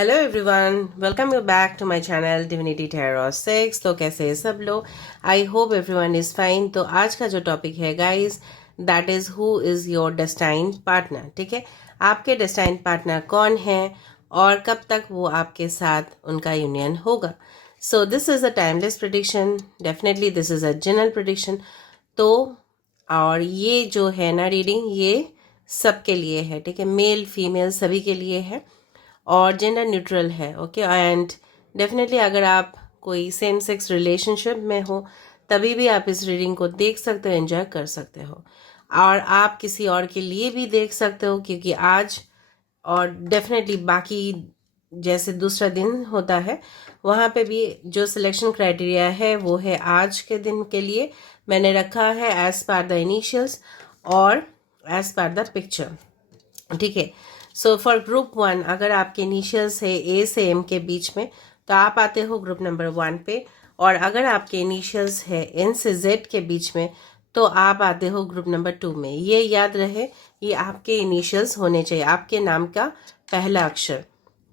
Hello everyone, welcome you back to my channel divinity tarot 6। तो कैसे हैं सब लोग? I hope everyone is fine. तो आज का जो टॉपिक है guys, that is who is your destined partner. ठीक है, आपके डेस्टाइन्ड पार्टनर कौन है और कब तक वो आपके साथ उनका यूनियन होगा। So this is a timeless prediction, definitely this is a general prediction. तो और ये जो है ना रीडिंग, ये सबके लिए है। ठीक है, मेल फीमेल सभी के लिए है और जेंडर न्यूट्रल है। ओके, एंड डेफिनेटली अगर आप कोई सेम सेक्स रिलेशनशिप में हो तभी भी आप इस रीडिंग को देख सकते हो, एंजॉय कर सकते हो। और आप किसी और के लिए भी देख सकते हो, क्योंकि आज और डेफिनेटली बाकी जैसे दूसरा दिन होता है वहाँ पे भी जो सिलेक्शन क्राइटेरिया है वो है आज के दिन के लिए मैंने रखा है एज पर द इनिशियल्स और एज पर द पिक्चर। ठीक है, सो फॉर ग्रुप 1 अगर आपके इनिशियल्स है ए से एम के बीच में तो आप आते हो ग्रुप नंबर 1 पे, और अगर आपके इनिशियल्स है एन से जेड के बीच में तो आप आते हो ग्रुप नंबर 2 में। ये याद रहे, ये आपके इनिशियल्स होने चाहिए, आपके नाम का पहला अक्षर।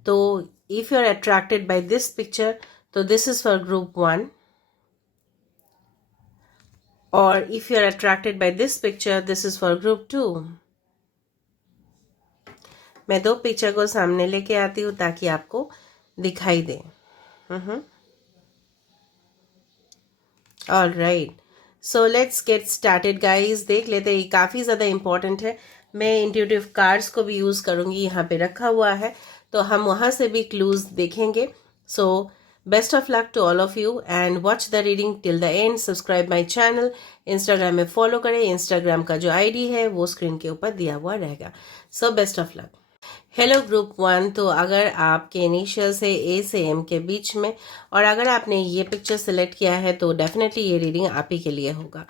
तो if you are attracted by this picture तो दिस इज फॉर ग्रुप 1, और if you are attracted by this picture this is for group 2। मैं दो पिक्चर को सामने लेके आती हूँ ताकि आपको दिखाई दे। All right, so let's get started guys. देख लेते हैं, ये काफ़ी ज़्यादा इंपॉर्टेंट है। मैं इंट्यूटिव कार्ड्स को भी यूज़ करूँगी, यहाँ पे रखा हुआ है तो हम वहाँ से भी क्लूज देखेंगे। So best of luck to all of you and watch the reading till the end. Subscribe my channel, Instagram में फॉलो करें। इंस्टाग्राम का जो आईडी है वो स्क्रीन के ऊपर दिया हुआ रहेगा। सो best of luck. Hello group 1, तो अगर आपके इनिशियल से ए से एम के बीच में और अगर आपने ये पिक्चर सेलेक्ट किया है तो डेफिनेटली ये रीडिंग आप ही के लिए होगा।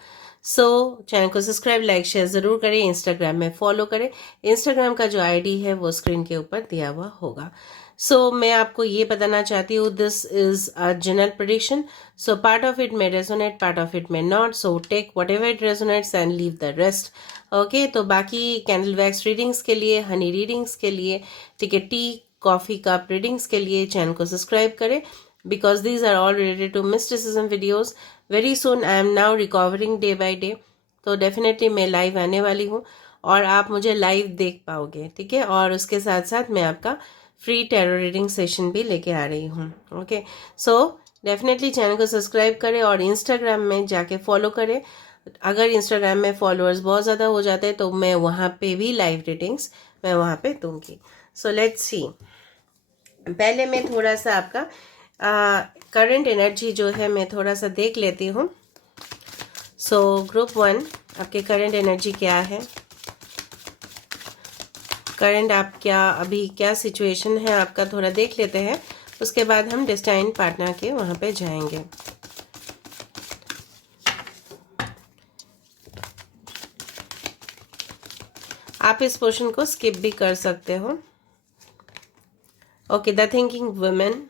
सो चैनल को सब्सक्राइब लाइक शेयर ज़रूर करें, इंस्टाग्राम में फॉलो करें। इंस्टाग्राम का जो आईडी है वो स्क्रीन के ऊपर दिया हुआ होगा। सो मैं आपको ये बताना चाहती हूँ, this is a general prediction. So part of it may resonate, part of it may not, so take whatever it resonates and leave the rest. Okay, तो बाकी कैंडल वैक्स रीडिंग्स के लिए, हनी रीडिंग्स के लिए, ठीक है, tea coffee cup readings के लिए चैनल को सब्सक्राइब करें, because these are all related to mysticism videos. Very soon I am now recovering day by day, तो डेफिनेटली मैं लाइव आने वाली हूँ और आप मुझे लाइव देख पाओगे। ठीक है, और उसके साथ साथ मैं आपका फ्री टैरो रीडिंग सेशन भी लेके आ रही हूँ। ओके, सो डेफिनेटली चैनल को सब्सक्राइब करें और इंस्टाग्राम में जाके फॉलो करें। अगर इंस्टाग्राम में फॉलोअर्स बहुत ज़्यादा हो जाते हैं तो मैं वहाँ पे भी लाइव रीडिंग्स मैं वहाँ पे दूंगी। सो लेट्स सी, पहले मैं थोड़ा सा आपका करंट एनर्जी जो है मैं थोड़ा सा देख लेती हूँ। सो ग्रुप 1 आपके करंट एनर्जी क्या है, करंट आप क्या अभी क्या सिचुएशन है आपका, थोड़ा देख लेते हैं। उसके बाद हम डेस्टाइन्ड पार्टनर के वहाँ पे जाएंगे। आप इस पोर्शन को स्किप भी कर सकते हो। Okay, the thinking women,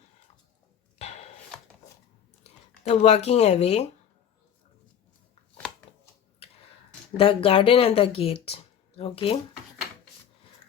the walking away, the garden and the gate. Okay,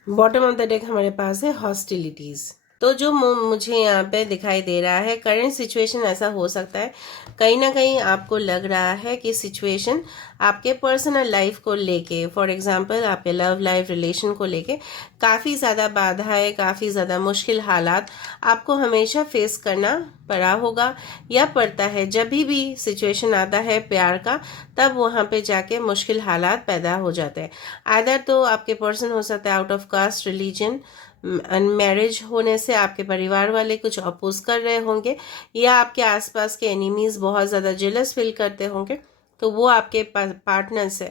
bottom of the deck हमारे पास है हॉस्टिलिटीज। तो जो मुझे यहाँ पे दिखाई दे रहा है, करंट सिचुएशन ऐसा हो सकता है कहीं ना कहीं आपको लग रहा है कि सिचुएशन आपके पर्सनल लाइफ को लेके, फॉर एग्जांपल आपके लव लाइफ रिलेशन को लेके काफ़ी ज़्यादा बाधाएं, काफ़ी ज़्यादा मुश्किल हालात आपको हमेशा फेस करना पड़ा होगा या पड़ता है। जब भी सिचुएशन आता है प्यार का, तब वहाँ पे जाके मुश्किल हालात पैदा हो जाते हैं। आइदर तो आपके पर्सन हो सकता है out of caste, religion, marriage होने से आपके परिवार वाले कुछ अपोज कर रहे होंगे, या आपके आसपास के एनिमीज बहुत ज़्यादा जेलस फील करते होंगे, तो वो आपके पार्टनर से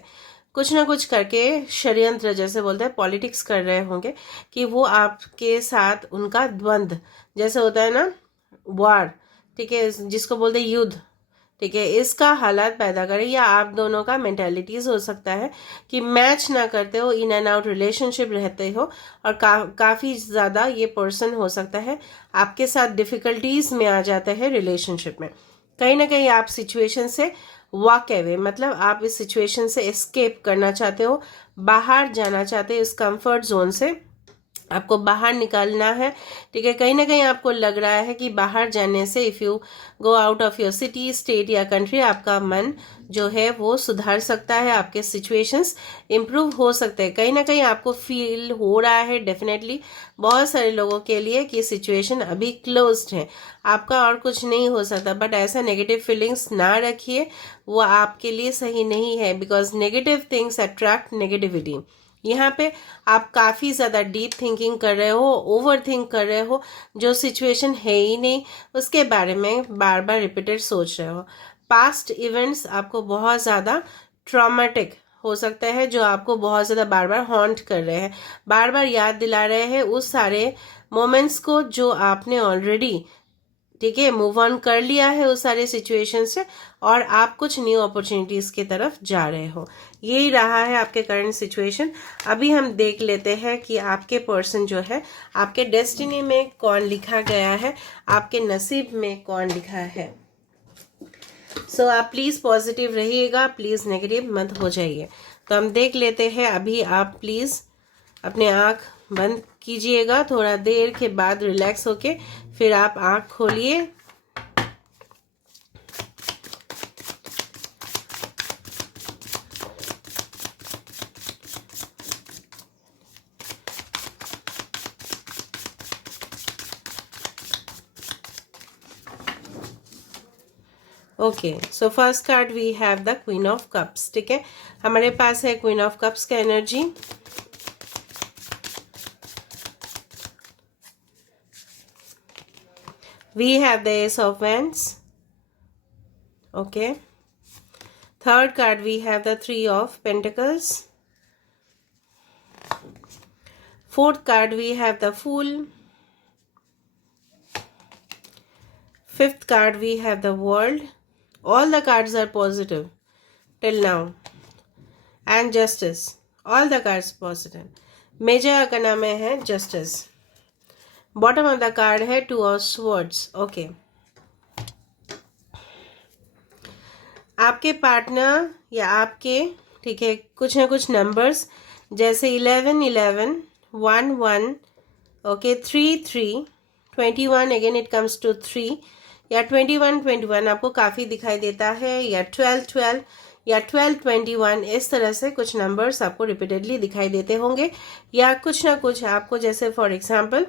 कुछ ना कुछ करके षड्यंत्र, जैसे बोलते हैं पॉलिटिक्स कर रहे होंगे कि वो आपके साथ उनका द्वंद्व जैसे होता है ना, वार, ठीक है, जिसको बोलते हैं युद्ध, ठीक है, इसका हालात पैदा करे, या आप दोनों का मेंटालिटीज हो सकता है कि मैच ना करते हो, इन एंड आउट रिलेशनशिप रहते हो, और काफ़ी ज़्यादा ये पर्सन हो सकता है आपके साथ डिफ़िकल्टीज में आ जाता है रिलेशनशिप में। कहीं ना कहीं आप सिचुएशन से वॉक अवे, मतलब आप इस सिचुएशन से एस्केप करना चाहते हो, बाहर जाना चाहते हो इस कंफर्ट जोन से, आपको बाहर निकालना है, ठीक है। कहीं ना कहीं आपको लग रहा है कि बाहर जाने से if you go out of your city, state या कंट्री, आपका मन जो है वो सुधार सकता है, आपके सिचुएशंस इम्प्रूव हो सकते हैं। कहीं ना कहीं आपको फील हो रहा है डेफिनेटली बहुत सारे लोगों के लिए कि सिचुएशन अभी क्लोज्ड है, आपका और कुछ नहीं हो सकता। बट ऐसा नेगेटिव फीलिंग्स ना रखिए, वो आपके लिए सही नहीं है, because negative things attract negativity. यहाँ पे आप काफ़ी ज़्यादा डीप थिंकिंग कर रहे हो, ओवर थिंक कर रहे हो, जो सिचुएशन है ही नहीं उसके बारे में बार बार रिपीटेड सोच रहे हो। पास्ट इवेंट्स आपको बहुत ज़्यादा ट्रॉमेटिक हो सकता है, जो आपको बहुत ज़्यादा बार बार हॉन्ट कर रहे हैं, बार बार याद दिला रहे हैं उस सारे मोमेंट्स को जो आपने ऑलरेडी, ठीक है, मूव ऑन कर लिया है उस सारे सिचुएशन से, और आप कुछ न्यू अपॉर्चुनिटीज की तरफ जा रहे हो। यही रहा है आपके करंट सिचुएशन। अभी हम देख लेते हैं कि आपके पर्सन जो है, आपके डेस्टिनी में कौन लिखा गया है, आपके नसीब में कौन लिखा है। सो आप प्लीज पॉजिटिव रहिएगा, प्लीज नेगेटिव मत हो जाइए। तो हम देख लेते हैं। अभी आप प्लीज अपने आंख बंद कीजिएगा, थोड़ा देर के बाद रिलैक्स होके फिर आप आंख खोलिए। Okay, so first card we have the queen of cups, ठीक है। हमारे पास है क्वीन ऑफ कप्स का energy. We have the Ace of Wands. Okay. Third card we have the Three of Pentacles. Fourth card we have the Fool. Fifth card we have the World. All the cards are positive till now. And Justice. All the cards positive. Major Arcana में है Justice. Bottom of the card है two of swords. Okay, आपके partner या आपके, ठीक है, कुछ ना कुछ नंबर्स जैसे 11 11 1 1, okay, 3 3 21, again it comes to 3, या 21 21 आपको काफ़ी दिखाई देता है, या 12 12 या 12 21, इस तरह से कुछ नंबर्स आपको रिपीटेडली दिखाई देते होंगे। या कुछ ना कुछ आपको, जैसे फॉर एग्जाम्पल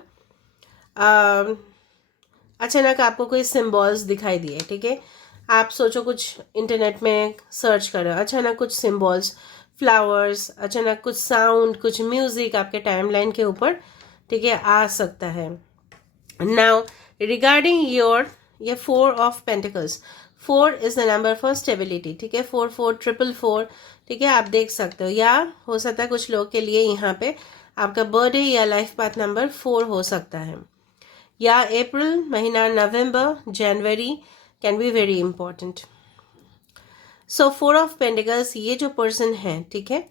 अचानक आपको कोई सिम्बॉल्स दिखाई दिए, ठीक है, आप सोचो कुछ इंटरनेट में सर्च करो, अचानक कुछ सिम्बॉल्स, फ्लावर्स, अचानक कुछ साउंड, कुछ म्यूजिक आपके टाइमलाइन के ऊपर, ठीक है, आ सकता है। नाउ रिगार्डिंग योर ये 4 of pentacles, 4 is the number for stability, ठीक है, 4 4 4 4, ठीक है, आप देख सकते हो। या हो सकता है कुछ लोग के लिए यहाँ पे आपका बर्थडे या लाइफ पाथ नंबर 4 हो सकता है, या अप्रैल महीना, November, January can be very important. So 4 of pentacles, ये जो पर्सन है, ठीक है,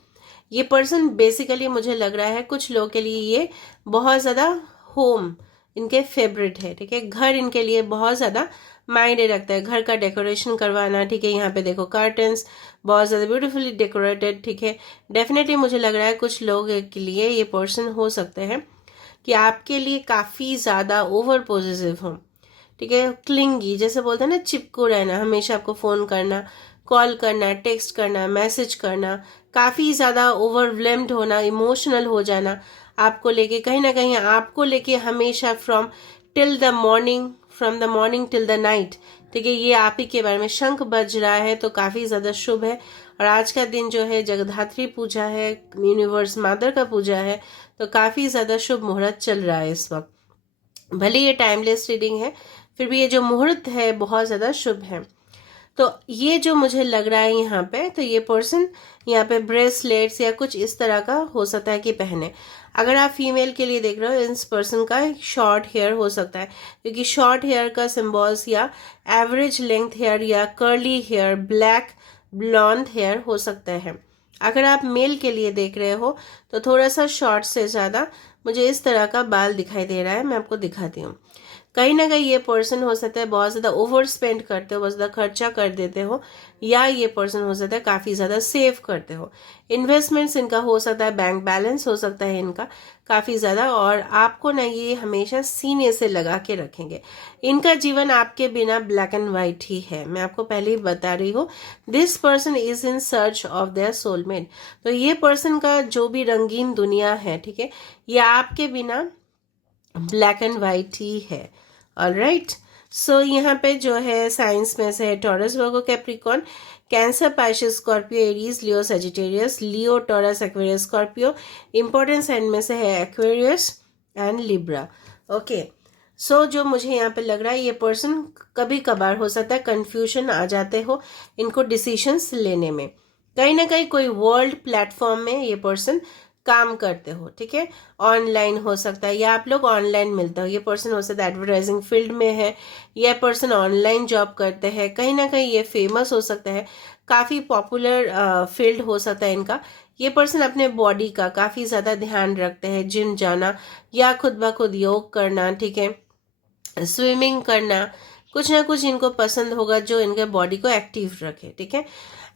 ये पर्सन बेसिकली मुझे लग रहा है कुछ लोगों के लिए ये बहुत ज़्यादा होम इनके फेवरेट है, ठीक है, घर इनके लिए बहुत ज़्यादा मायने रखता है, घर का डेकोरेशन करवाना, ठीक है, यहाँ पे देखो कर्टन्स बहुत ज़्यादा ब्यूटीफुली डेकोरेटेड, ठीक है। डेफिनेटली मुझे लग रहा है कुछ लोगों के लिए ये पर्सन हो सकते हैं कि आपके लिए काफ़ी ज़्यादा ओवर पॉजिटिव हो, ठीक है, क्लिंगी, जैसे बोलते हैं ना, चिपको रहना, हमेशा आपको फ़ोन करना, कॉल करना, टेक्स्ट करना, मैसेज करना, काफ़ी ज़्यादा ओवरवेल्म्ड होना, इमोशनल हो जाना आपको लेके, कहीं ना कहीं आपको लेके हमेशा from the morning till the night, ठीक है, ये आप ही के बारे में। शंख बज रहा है तो काफ़ी ज़्यादा शुभ है, और आज का दिन जो है जगधात्री पूजा है, यूनिवर्स मदर का पूजा है, तो काफ़ी ज़्यादा शुभ मुहूर्त चल रहा है इस वक्त। भले ये टाइमलेस रीडिंग है, फिर भी ये जो मुहूर्त है बहुत ज़्यादा शुभ है। तो ये जो मुझे लग रहा है यहाँ पे, तो ये पर्सन यहाँ पे ब्रेसलेट्स या कुछ इस तरह का हो सकता है कि पहने। अगर आप फीमेल के लिए देख रहे हो, इस पर्सन का शॉर्ट हेयर हो सकता है, क्योंकि शॉर्ट हेयर का सिंबल्स या एवरेज लेंथ हेयर या curly hair, black blonde hair हो सकता है। अगर आप मेल के लिए देख रहे हो तो थोड़ा सा शॉर्ट से ज़्यादा मुझे इस तरह का बाल दिखाई दे रहा है, मैं आपको दिखाती हूँ। कहीं ना कहीं ये पर्सन हो सकता है बहुत ज़्यादा ओवर स्पेंड करते हो, बहुत ज़्यादा खर्चा कर देते हो, या ये पर्सन हो सकता है काफ़ी ज़्यादा सेव करते हो। इन्वेस्टमेंट्स इनका हो सकता है, बैंक बैलेंस हो सकता है इनका काफ़ी ज़्यादा, और आपको ना ये हमेशा सीने से लगा के रखेंगे। इनका जीवन आपके बिना ब्लैक एंड वाइट ही है, मैं आपको पहले ही बता रही हूँ। This person is in search of their soulmate. तो ये पर्सन का जो भी रंगीन दुनिया है, ठीक है, ये आपके बिना ब्लैक एंड वाइट ही है। ऑलराइट, सो यहाँ पे जो है साइंस में से है Taurus, Virgo, Capricorn, Cancer, Pisces, Scorpio, Aries, Leo, Sagittarius, Leo, Taurus, Aquarius, Scorpio. Important sign में से है Aquarius and Libra. Okay, so जो मुझे यहाँ पे लग रहा है, ये पर्सन कभी कभार हो सकता है कंफ्यूजन आ जाते हो इनको डिसीजंस लेने में। कहीं ना कहीं कोई वर्ल्ड प्लेटफॉर्म में ये पर्सन काम करते हो, ठीक है, ऑनलाइन हो सकता है, या आप लोग ऑनलाइन मिलते हो। ये पर्सन हो सकता है एडवर्टाइजिंग फील्ड में है, ये पर्सन ऑनलाइन जॉब करते हैं, कहीं ना कहीं ये फेमस हो सकता है, काफ़ी पॉपुलर फील्ड हो सकता है इनका। ये पर्सन अपने बॉडी का काफ़ी ज़्यादा ध्यान रखते हैं, जिम जाना या खुद ब खुद योग करना, ठीक है, स्विमिंग करना, कुछ ना कुछ इनको पसंद होगा जो इनके बॉडी को एक्टिव रखे, ठीक है।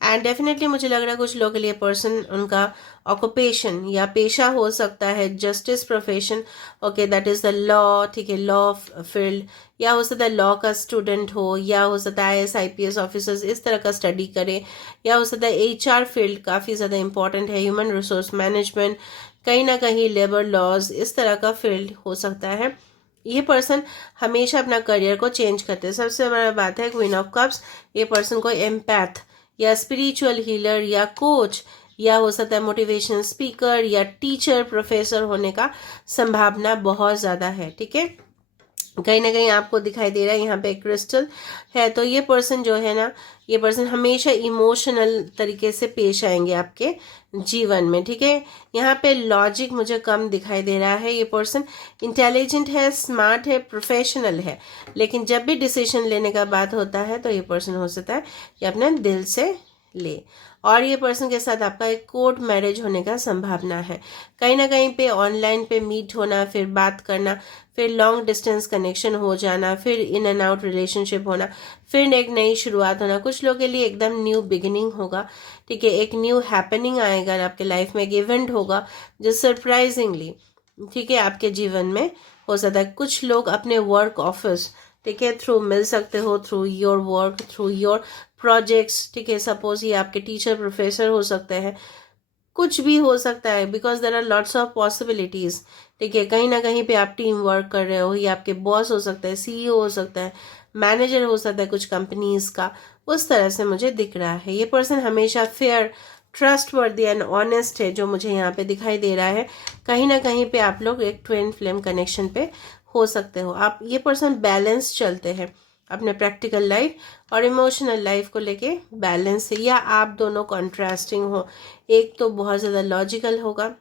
एंड डेफिनेटली मुझे लग रहा है कुछ लोगों के लिए पर्सन उनका ऑक्यूपेशन या पेशा हो सकता है justice profession, okay, that is the law, ठीक है, लॉ फील्ड, या हो सकता है लॉ का स्टूडेंट हो, या हो सकता है IAS IPS ऑफिसर्स इस तरह का स्टडी करे, या हो सकता है HR फील्ड काफ़ी ज़्यादा इंपॉर्टेंट है, ह्यूमन रिसोर्स मैनेजमेंट, कहीं ना कहीं लेबर लॉज, इस तरह का फील्ड हो सकता है। ये पर्सन हमेशा अपना करियर को चेंज करते हैं। सबसे बड़ा बात है क्वीन ऑफ कप्स, ये पर्सन को एम्पैथ या स्पिरिचुअल हीलर या कोच या हो सकता है मोटिवेशनल स्पीकर या टीचर, प्रोफेसर होने का संभावना बहुत ज़्यादा है, ठीक है। कहीं ना कहीं आपको दिखाई दे रहा है यहाँ पे क्रिस्टल है। तो ये पर्सन जो है ना, ये पर्सन हमेशा इमोशनल तरीके से पेश आएंगे आपके जीवन में, ठीक है। यहाँ पे लॉजिक मुझे कम दिखाई दे रहा है। ये पर्सन इंटेलिजेंट है, स्मार्ट है, प्रोफेशनल है, लेकिन जब भी डिसीजन लेने का बात होता है तो ये पर्सन हो सकता है कि अपने दिल से ले। और ये पर्सन के साथ आपका एक कोर्ट मैरिज होने का संभावना है। कहीं ना कहीं पे ऑनलाइन पे मीट होना, फिर बात करना, फिर लॉन्ग डिस्टेंस कनेक्शन हो जाना, फिर इन एंड आउट रिलेशनशिप होना, फिर एक नई शुरुआत होना। कुछ लोगों के लिए एकदम न्यू बिगिनिंग होगा, ठीक है, एक न्यू हैपनिंग आएगा आपके लाइफ में, एक इवेंट होगा जो सरप्राइजिंगली, ठीक है, आपके जीवन में हो सकता है। कुछ लोग अपने वर्क ऑफिस, ठीक है, थ्रू मिल सकते हो, through your work, through your projects, ठीक है। सपोज ये आपके टीचर, प्रोफेसर हो सकते हैं, कुछ भी हो सकता है, because there are lots of possibilities, ठीक है। कहीं ना कहीं पे आप टीम वर्क कर रहे हो, ये आपके बॉस हो सकता है, CEO हो सकता है, मैनेजर हो सकता है कुछ कंपनीज का, उस तरह से मुझे दिख रहा है। ये पर्सन हमेशा फेयर, ट्रस्टवर्दी एंड ऑनेस्ट है, जो मुझे यहाँ पे दिखाई दे रहा है। कहीं ना कहीं पे आप लोग एक ट्विन फ्लेम कनेक्शन पे हो सकते हो। आप ये पर्सन बैलेंस चलते हैं अपने प्रैक्टिकल लाइफ और इमोशनल लाइफ को लेके बैलेंस है, या आप दोनों कॉन्ट्रास्टिंग हो। एक तो बहुत ज़्यादा लॉजिकल होगा,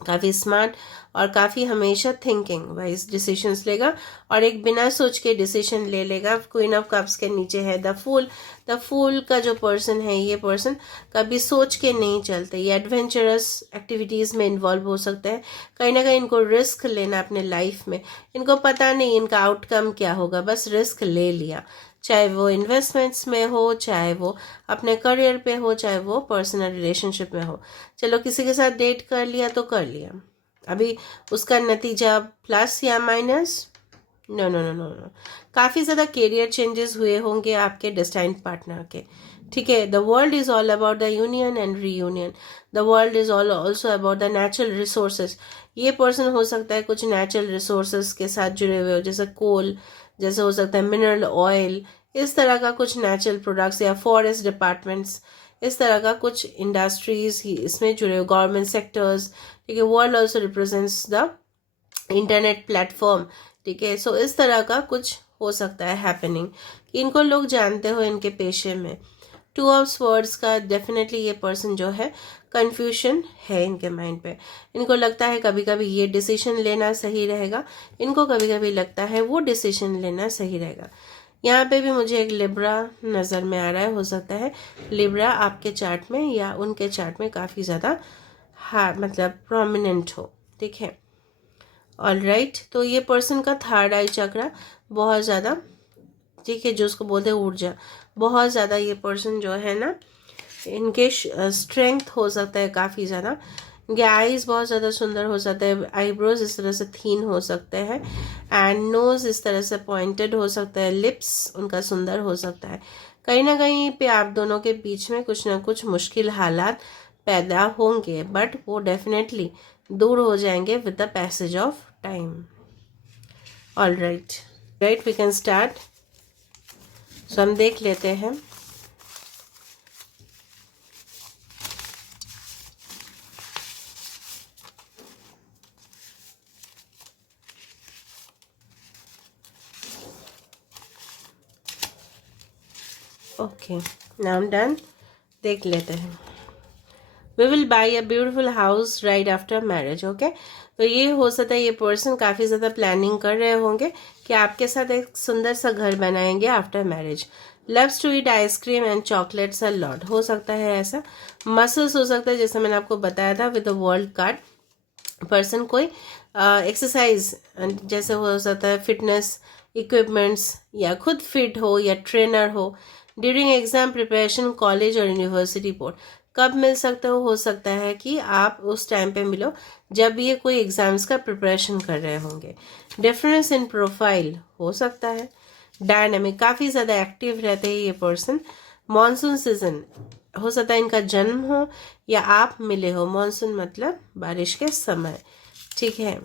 काफ़ी स्मार्ट और काफ़ी हमेशा थिंकिंग वाइज डिसीजंस लेगा, और एक बिना सोच के डिसीजन ले लेगा। क्वीन ऑफ कप्स के नीचे है द फूल। द फूल का जो पर्सन है, ये पर्सन कभी सोच के नहीं चलते, ये एडवेंचरस एक्टिविटीज़ में इन्वॉल्व हो सकते हैं। कहीं ना कहीं इनको रिस्क लेना अपने लाइफ में, इनको पता नहीं इनका आउटकम क्या होगा, बस रिस्क ले लिया, चाहे वो इन्वेस्टमेंट्स में हो, चाहे वो अपने करियर पे हो, चाहे वो पर्सनल रिलेशनशिप में हो। चलो किसी के साथ डेट कर लिया तो कर लिया, अभी उसका नतीजा प्लस या minus, no no no no no. काफ़ी ज़्यादा कैरियर चेंजेस हुए होंगे आपके डेस्टाइन्ड पार्टनर के, ठीक है। The world is all about the union and reunion. The world is all also about the natural resources. ये पर्सन हो सकता है कुछ नेचुरल रिसोर्सेज के साथ जुड़े हुए हो, जैसे कोल, जैसे हो सकता है मिनरल ऑयल, इस तरह का कुछ नेचुरल प्रोडक्ट्स, या फॉरेस्ट डिपार्टमेंट्स, इस तरह का कुछ इंडस्ट्रीज ही इसमें जुड़े हो, गवर्नमेंट सेक्टर्स, ठीक है। World also represents the internet platform, ठीक है। सो इस तरह का कुछ हो सकता है हैपनिंग, कि इनको लोग जानते हो इनके पेशे में। 2 ऑफ स्वर्ड्स का डेफिनेटली ये पर्सन जो है कंफ्यूजन है इनके माइंड पे। इनको लगता है कभी कभी ये डिसीजन लेना सही रहेगा, इनको कभी कभी लगता है वो डिसीजन लेना सही रहेगा। यहाँ पे भी मुझे एक लिब्रा नज़र में आ रहा है। हो सकता है लिब्रा आपके चार्ट में या उनके चार्ट में काफ़ी ज़्यादा मतलब प्रोमिनेंट हो, ठीक है। ऑलराइट, तो ये पर्सन का थर्ड आई चक्रा बहुत ज़्यादा, ठीक है, जो उसको बोलते हैं ऊर्जा, बहुत ज़्यादा ये पर्सन जो है ना, इनके स्ट्रेंथ हो सकता है काफ़ी ज़्यादा, इनके आईज बहुत ज़्यादा सुंदर हो सकते हैं, आईब्रोज इस तरह से थीन हो सकते हैं, एंड नोज इस तरह से पॉइंटेड हो सकता है, लिप्स उनका सुंदर हो सकता है। कहीं ना कहीं पे आप दोनों के बीच में कुछ ना कुछ मुश्किल हालात पैदा होंगे, बट वो डेफिनेटली दूर हो जाएंगे with the passage of time. All right, we can start. So हम देख लेते हैं। Okay, now done. देख लेते हैं। We will buy a beautiful house right after marriage. Okay, तो ये हो सकता है ये पर्सन काफ़ी ज़्यादा प्लानिंग कर रहे होंगे कि आपके साथ एक सुंदर सा घर बनाएंगे after marriage. Loves to eat ice cream and chocolates a lot, हो सकता है ऐसा। मसल्स हो सकता है, जैसे मैंने आपको बताया था with the world card. Person कोई एक्सरसाइज जैसे हो सकता है, फिटनेस इक्विपमेंट्स, या खुद फिट हो या ट्रेनर हो। ड्यूरिंग एग्जाम प्रिपरेशन, कॉलेज और यूनिवर्सिटी बोर्ड, कब मिल सकते हो सकता है कि आप उस टाइम पे मिलो जब ये कोई एग्जाम्स का प्रिपरेशन कर रहे होंगे। डिफरेंस इन प्रोफाइल हो सकता है। डायनामिक, काफ़ी ज़्यादा एक्टिव रहते हैं ये पर्सन। मॉनसून सीजन, हो सकता है इनका जन्म हो या आप मिले हो। मॉनसून मतलब बारिश के समय, ठीक है।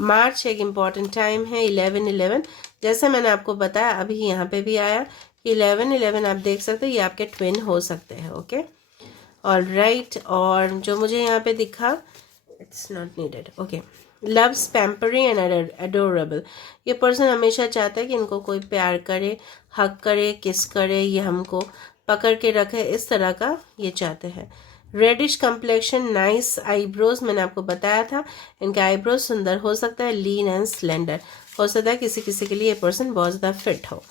मार्च एक इम्पॉर्टेंट टाइम है। 11/11, जैसे मैंने आपको बताया अभी यहाँ पे भी आया कि 11/11 आप देख सकते हो, ये आपके ट्विन हो सकते हैं। Okay, all right. और जो मुझे यहाँ पे दिखा, it's not needed. Okay, loves pampering and adorable, ये पर्सन हमेशा चाहता है कि इनको कोई प्यार करे, हक करे, किस करे, ये हमको पकड़ के रखे, इस तरह का ये चाहते हैं। रेडिश कम्प्लेक्शन, नाइस आईब्रोज, मैंने आपको बताया था इनके आईब्रोज सुंदर हो सकता है। लीन एंड स्लेंडर, हो सकता है किसी किसी के लिए ये पर्सन बहुत ज़्यादा फिट हो,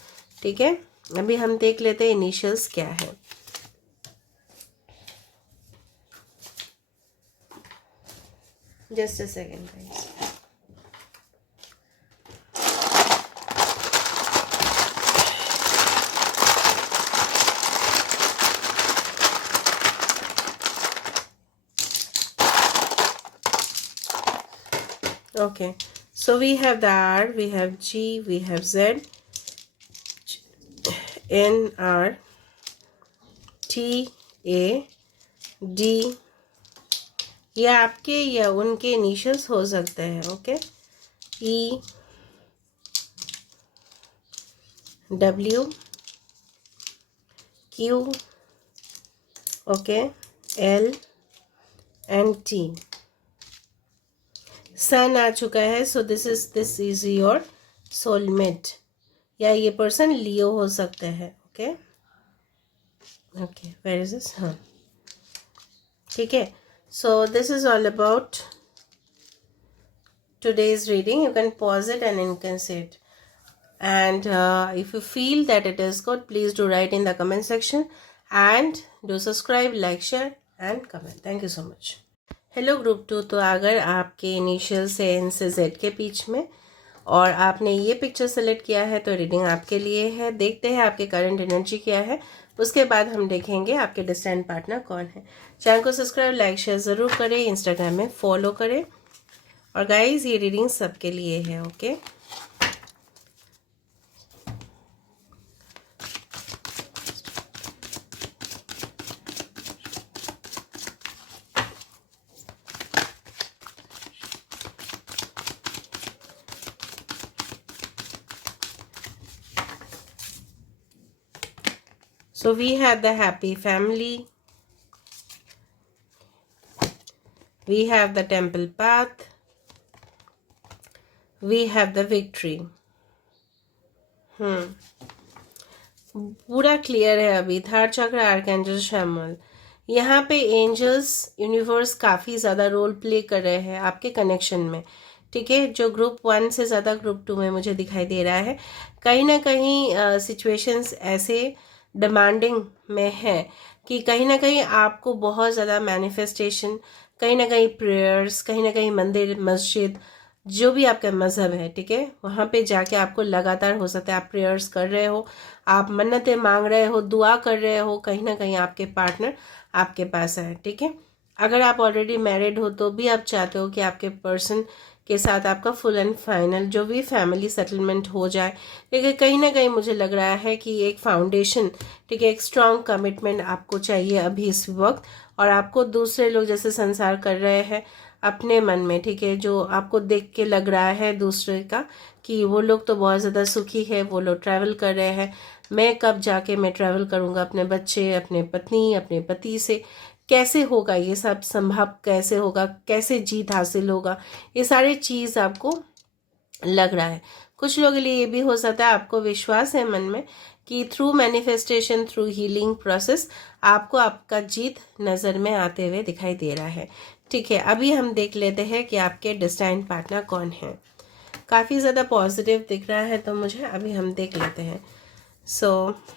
ठीक है। अभी हम देख लेते हैं इनिशियल्स क्या है। Just a second guys. Okay, so we have the R, we have G, we have Z, N, R, T, A, D, ये आपके या उनके इनिशियल्स हो सकते हैं। Okay, E, W, Q, okay, L and T। Sun आ चुका है, so this is your soulmate, या ये पर्सन लियो हो सकते हैं। Okay okay, where is this, हाँ, ठीक है। So this is all about today's reading. You can pause it and you can see it, and if you feel that it is good, please do write in the comment section, and do subscribe, like, share and comment. Thank you so much. Hello group 2, तो अगर आपके initial से N से Z के बीच में और आपने ये पिक्चर सेलेक्ट किया है तो रीडिंग आपके लिए है। देखते हैं आपके करंट एनर्जी क्या है, उसके बाद हम देखेंगे आपके डिस्टेंट पार्टनर कौन है। चैनल को सब्सक्राइब, लाइक, शेयर ज़रूर करें, इंस्टाग्राम में फॉलो करें। और गाइज ये रीडिंग सबके लिए है। Okay, so we have the happy family, we have the temple path, we have the victory. पूरा क्लियर है अभी। थर्ड चक्र, आर्कएंजल शैमुएल, यहाँ पे एंजल्स, यूनिवर्स काफ़ी ज़्यादा रोल प्ले कर रहे हैं आपके कनेक्शन में, ठीक है। जो ग्रुप 1 से ज़्यादा ग्रुप 2 में मुझे दिखाई दे रहा है, कहीं ना कहीं सिचुएशंस ऐसे डिमांडिंग में है कि कहीं ना कहीं आपको बहुत ज़्यादा मैनिफेस्टेशन, कहीं ना कहीं प्रेयर्स, कहीं ना कहीं मंदिर मस्जिद जो भी आपका मज़हब है, ठीक है, वहाँ पे जाके आपको लगातार हो सकता है आप प्रेयर्स कर रहे हो, आप मन्नतें मांग रहे हो, दुआ कर रहे हो, कहीं ना कहीं आपके पार्टनर आपके पास है, ठीक है। अगर आप ऑलरेडी मैरिड हो तो भी आप चाहते हो कि आपके पर्सन के साथ आपका फुल एंड फाइनल जो भी फैमिली सेटलमेंट हो जाए, लेकिन कहीं ना कहीं मुझे लग रहा है कि एक फाउंडेशन, ठीक है, एक स्ट्रॉन्ग कमिटमेंट आपको चाहिए अभी इस वक्त। और आपको दूसरे लोग जैसे संसार कर रहे हैं अपने मन में, ठीक है, जो आपको देख के लग रहा है दूसरे का कि वो लोग तो बहुत ज़्यादा सुखी है, वो लोग ट्रैवल कर रहे हैं, मैं कब जाके मैं ट्रैवल करूँगा अपने बच्चे, अपने पत्नी, अपने पति से, कैसे होगा ये सब संभव, कैसे होगा, कैसे जीत हासिल होगा, ये सारी चीज़ आपको लग रहा है। कुछ लोगों के लिए ये भी हो सकता है आपको विश्वास है मन में कि through manifestation, through healing process आपको आपका जीत नज़र में आते हुए दिखाई दे रहा है, ठीक है। अभी हम देख लेते हैं कि आपके डेस्टाइन पार्टनर कौन है। काफ़ी ज़्यादा पॉजिटिव दिख रहा है तो मुझे, अभी हम देख लेते हैं। So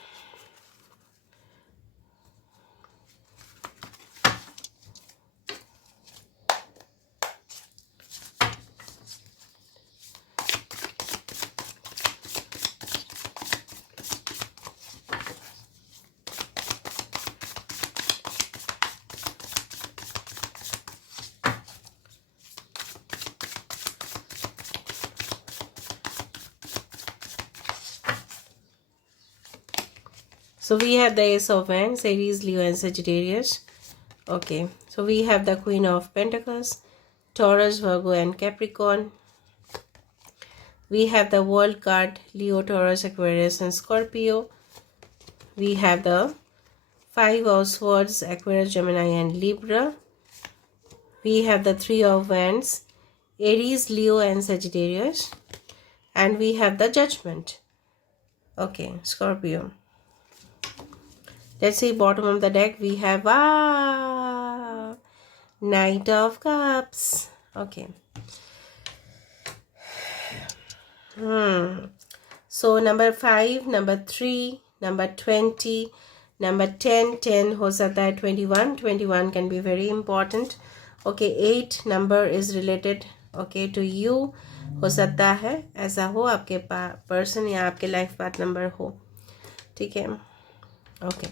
we have the Ace of Wands, Aries, Leo and Sagittarius. Okay, so we have the Queen of Pentacles, Taurus, Virgo and Capricorn. We have the World card, Leo, Taurus, Aquarius and Scorpio. We have the Five of Swords, Aquarius, Gemini and Libra. We have the Three of Wands, Aries, Leo and Sagittarius. And we have the Judgment. Okay, Scorpio. Let's see bottom of the deck. We have Knight of Cups. Okay. So number 5, number 3, number 20, number 10, 10 हो सकता है 21, 21 can be very important. Okay, 8 number is related okay to you, हो सकता है ऐसा हो आपके person या आपके लाइफ पार्ट नंबर हो, ठीक है। Okay,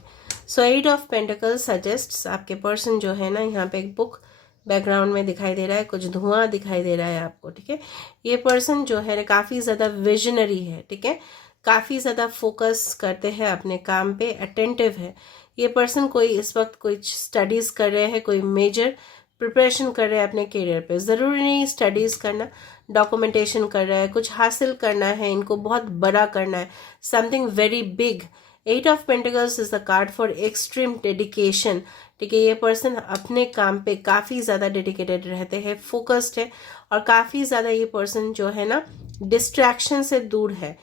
so 8 of pentacles suggests आपके पर्सन जो है ना, यहाँ पे एक बुक बैकग्राउंड में दिखाई दे रहा है, कुछ धुआं दिखाई दे रहा है आपको, ठीक है। ये पर्सन जो है काफ़ी ज़्यादा विजनरी है, ठीक है, काफ़ी ज़्यादा फोकस करते हैं अपने काम पे, अटेंटिव है। ये पर्सन कोई इस वक्त कोई स्टडीज़ कर रहे हैं, कोई मेजर प्रिपरेशन कर रहे हैं अपने करियर पे, ज़रूरी नहीं स्टडीज़ करना, डॉक्यूमेंटेशन कर रहा है, कुछ हासिल करना है, इनको बहुत बड़ा करना है, something very big. 8 of pentacles is the card for extreme dedication, ठीक है। ये पर्सन अपने काम पे काफ़ी ज़्यादा डेडिकेटेड रहते हैं, फोकस्ड है, और काफ़ी ज़्यादा ये पर्सन जो है ना डिस्ट्रैक्शन से दूर है।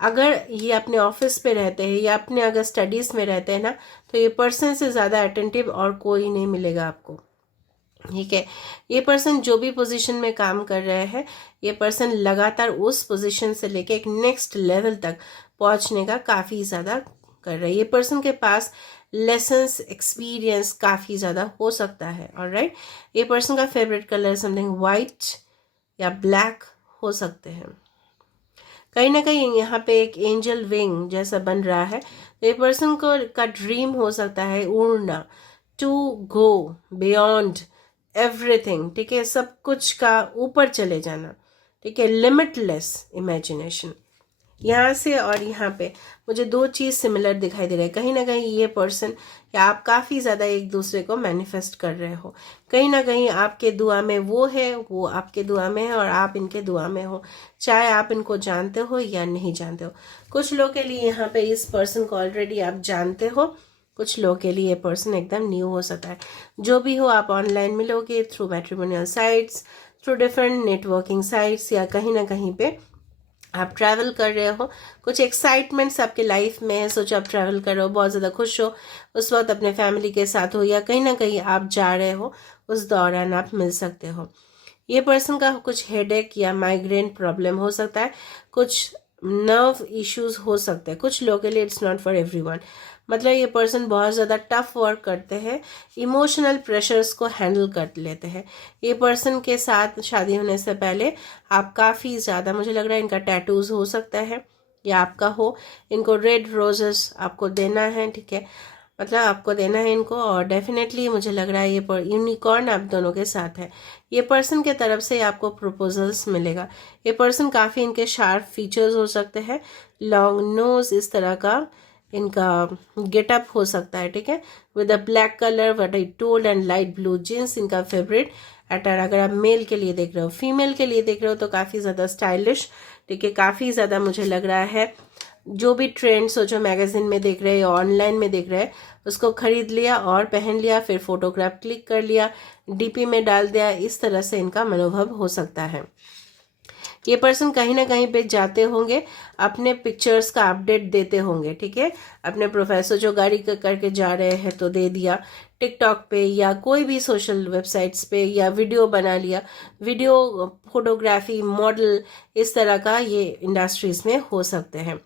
अगर ये अपने ऑफिस पे रहते हैं या अपने अगर स्टडीज़ में रहते हैं ना, तो ये पर्सन से ज़्यादा अटेंटिव और कोई नहीं मिलेगा आपको, ठीक है। ये पर्सन जो भी पोजीशन में काम कर रहे हैं, ये पर्सन लगातार उस पोजीशन से लेके एक नेक्स्ट लेवल तक पहुंचने का काफ़ी ज़्यादा कर रहा है। ये पर्सन के पास लेसन्स, एक्सपीरियंस काफ़ी ज़्यादा हो सकता है, ऑलराइट। ये पर्सन का फेवरेट कलर समथिंग वाइट या ब्लैक हो सकते हैं। कहीं ना कहीं यहाँ पे एक एंजल विंग जैसा बन रहा है, ये पर्सन को का ड्रीम हो सकता है उड़ना, टू गो बियॉन्ड एवरीथिंग, ठीक है, सब कुछ का ऊपर चले जाना, ठीक है, लिमिटलेस इमेजिनेशन। यहाँ से और यहाँ पे मुझे दो चीज़ सिमिलर दिखाई दे रहा है। कहीं ना कहीं ये पर्सन या आप काफ़ी ज़्यादा एक दूसरे को मैनिफेस्ट कर रहे हो, कहीं ना कहीं आपके दुआ में वो है, वो आपके दुआ में है और आप इनके दुआ में हो, चाहे आप इनको जानते हो या नहीं जानते हो। कुछ लोग के लिए यहाँ पे इस पर्सन को ऑलरेडी आप जानते हो, कुछ लोग के लिए ये पर्सन एकदम न्यू हो सकता है। जो भी हो, आप ऑनलाइन मिलोगे through matrimonial sites, through different networking sites, या कहीं ना कहीं पे आप ट्रैवल कर रहे हो, कुछ एक्साइटमेंट्स आपके लाइफ में है, सोचो आप ट्रैवल कर रहे हो, बहुत ज़्यादा खुश हो, उस वक्त अपने फैमिली के साथ हो, या कहीं ना कहीं आप जा रहे हो, उस दौरान आप मिल सकते हो। ये पर्सन का कुछ हेडेक या माइग्रेन प्रॉब्लम हो सकता है, कुछ नर्व इश्यूज हो सकते हैं, कुछ लोगों के लिए, इट्स नॉट फॉर एवरीवन। मतलब ये पर्सन बहुत ज़्यादा टफ वर्क करते हैं, इमोशनल प्रेशर्स को हैंडल कर लेते हैं। ये पर्सन के साथ शादी होने से पहले आप काफ़ी ज़्यादा, मुझे लग रहा है इनका टैटूज़ हो सकता है या आपका हो, इनको रेड रोजेस आपको देना है, ठीक है, मतलब आपको देना है इनको। और डेफिनेटली मुझे लग रहा है ये यूनिकॉर्न आप दोनों के साथ है। ये पर्सन के तरफ से आपको प्रपोजल्स मिलेगा। ये पर्सन काफ़ी, इनके शार्प फीचर्स हो सकते हैं, लॉन्ग नोज, इस तरह का इनका गेटअप हो सकता है, ठीक है, with a black colour what I told and light blue jeans इनका फेवरेट अटायर। अगर आप मेल के लिए देख रहे हो, फीमेल के लिए देख रहे हो तो काफ़ी ज़्यादा स्टाइलिश, ठीक है, काफ़ी ज़्यादा मुझे लग रहा है जो भी ट्रेंड्स हो, जो मैगजीन में देख रहे हैं, ऑनलाइन में देख रहे हैं, उसको खरीद लिया और पहन लिया, फिर फोटोग्राफ क्लिक कर लिया, डीपी में डाल दिया, इस तरह से इनका मनोभाव हो सकता है। ये पर्सन कहीं ना कहीं पे जाते होंगे, अपने पिक्चर्स का अपडेट देते होंगे, ठीक है, अपने प्रोफेसर जो गाड़ी करके जा रहे हैं तो दे दिया, टिकटॉक पे या कोई भी सोशल वेबसाइट्स पे, या वीडियो बना लिया, वीडियो फोटोग्राफी मॉडल, इस तरह का ये इंडस्ट्रीज में हो सकते हैं।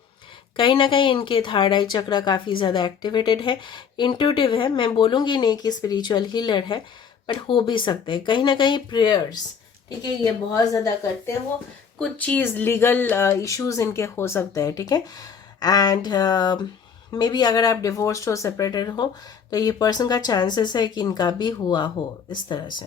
कहीं ना कहीं इनके थर्ड आई चक्र काफ़ी ज़्यादा एक्टिवेटेड है, इंट्यूटिव है, मैं बोलूँगी नहीं कि स्पिरिचुअल हीलर है, बट हो भी सकते हैं। कहीं ना कहीं प्रेयर्स, ठीक है, ये बहुत ज़्यादा करते हो, कुछ चीज़ लीगल इश्यूज इनके हो सकते हैं, ठीक है, एंड मे बी अगर आप डिवोर्स्ड हो, सेपरेटेड हो, तो ये पर्सन का चांसेस है कि इनका भी हुआ हो इस तरह से।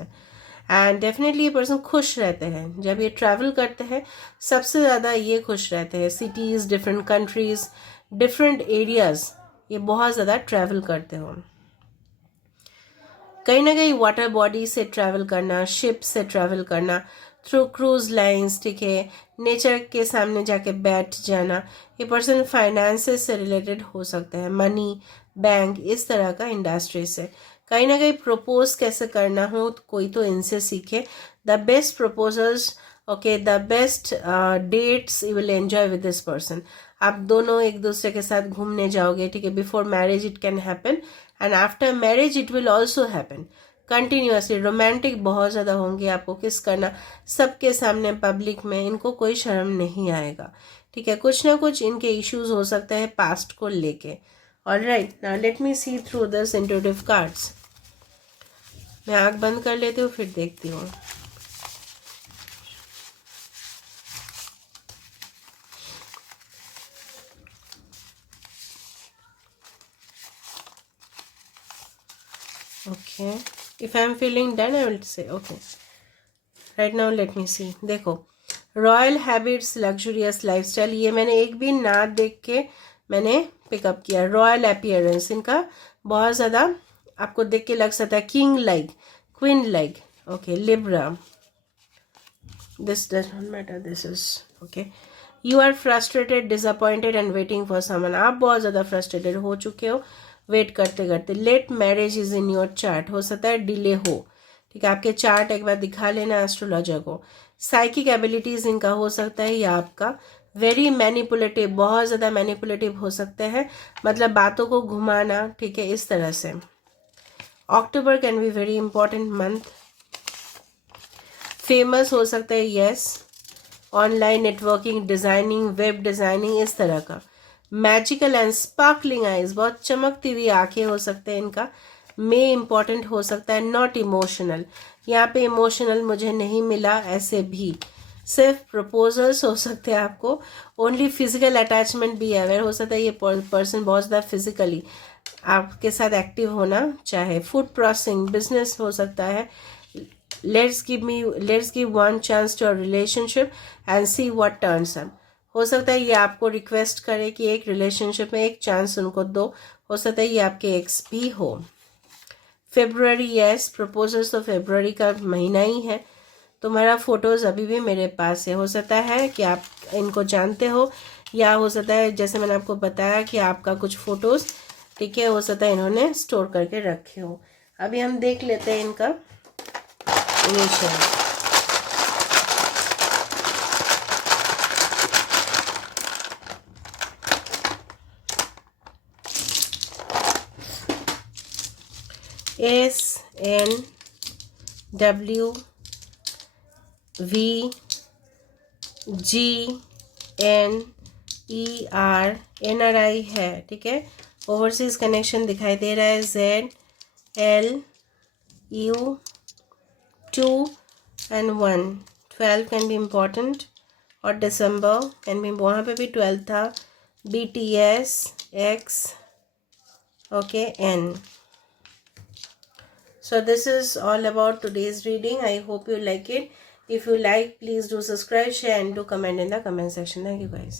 एंड डेफिनेटली ये पर्सन खुश रहते हैं जब ये ट्रैवल करते हैं, सबसे ज़्यादा ये खुश रहते हैं, cities, different countries, different areas, ये बहुत ज़्यादा ट्रैवल करते हो। कहीं ना कहीं वाटर बॉडी से ट्रैवल करना, शिप से ट्रैवल करना, थ्रू क्रूज लाइंस, ठीक है, नेचर के सामने जाके बैठ जाना, ये पर्सन फाइनेंसेस से रिलेटेड हो सकता है, मनी, बैंक, इस तरह का इंडस्ट्री से। कहीं ना कहीं प्रपोज कैसे करना हो कोई तो इनसे सीखे। The best proposals, okay, the best dates you will enjoy with this person. आप दोनों एक दूसरे के साथ घूमने जाओगे, ठीक है, before marriage it can happen and after marriage it will also happen continuously. Romantic बहुत ज़्यादा होंगे, आपको किस करना सबके सामने, पब्लिक में, इनको कोई शर्म नहीं आएगा, ठीक है। कुछ ना कुछ इनके इश्यूज हो सकते हैं पास्ट को लेके। Alright, now let me see through this intuitive cards. मैं आंख बंद कर लेती हूँ, फिर देखती हूँ। Okay, if I am feeling done I will say okay. Right now let me see. देखो, रॉयल हैबिट्स, लग्जूरियस लाइफस्टाइल, ये मैंने एक भी ना देख के मैंने पिकअप किया। रॉयल अपीयरेंस इनका बहुत ज़्यादा आपको देख के लग सकता है, king like, queen like, okay. Libra, this does not matter, this is okay. You are frustrated, disappointed and waiting for someone, आप बहुत ज़्यादा फ्रस्ट्रेटेड हो चुके हो वेट करते करते। Late marriage is in your chart, हो सकता है डिले हो, ठीक है, आपके चार्ट एक बार दिखा लेना एस्ट्रोलॉजर को। साइकिक एबिलिटीज इनका हो सकता है, या आपका वेरी मैनिपुलेटिव, बहुत ज़्यादा मैनिपुलेटिव हो सकते हैं, मतलब बातों को घुमाना, ठीक है, इस तरह से। October can be very important month. Famous हो सकता है, yes, online networking, designing, web designing, इस तरह का। मैजिकल एंड स्पार्कलिंग आईज, बहुत चमकती हुई आंखें हो सकते हैं इनका। मे इंपॉर्टेंट हो सकता है, नॉट इमोशनल, यहाँ पे इमोशनल मुझे नहीं मिला, ऐसे भी सिर्फ प्रपोजल्स हो सकते हैं आपको। ओनली फिजिकल अटैचमेंट भी अवेयर हो सकता है, ये पर्सन बहुत ज़्यादा फिजिकली आपके साथ एक्टिव होना चाहे। फूड प्रोसेसिंग बिजनेस हो सकता है। Let's give one chance to a relationship and see what turns up, हो सकता है ये आपको रिक्वेस्ट करे कि एक रिलेशनशिप में एक चांस उनको दो, हो सकता है ये आपके एक्स भी हो। फेब्रुअरी, यस, प्रपोजल्स तो फेब्रुअरी का महीना ही है। तुम्हारा फोटोज अभी भी मेरे पास है, हो सकता है कि आप इनको जानते हो, या हो सकता है जैसे मैंने आपको बताया कि आपका कुछ फोटोज, ठीक है, हो सकता है इन्होंने स्टोर करके रखे हो। अभी हम देख लेते हैं इनका इनिशियल। SNWVGNER NRI है, ठीक है, ओवरसीज कनेक्शन दिखाई दे रहा है ZLU 2 and 1. 12 can be important और दिसंबर कैन बी, वहाँ पे भी 12 था. BTS X, okay, N. So this is all about today's reading. I hope you like it. If you like, please do subscribe, share and do comment in the comment section. Thank you guys.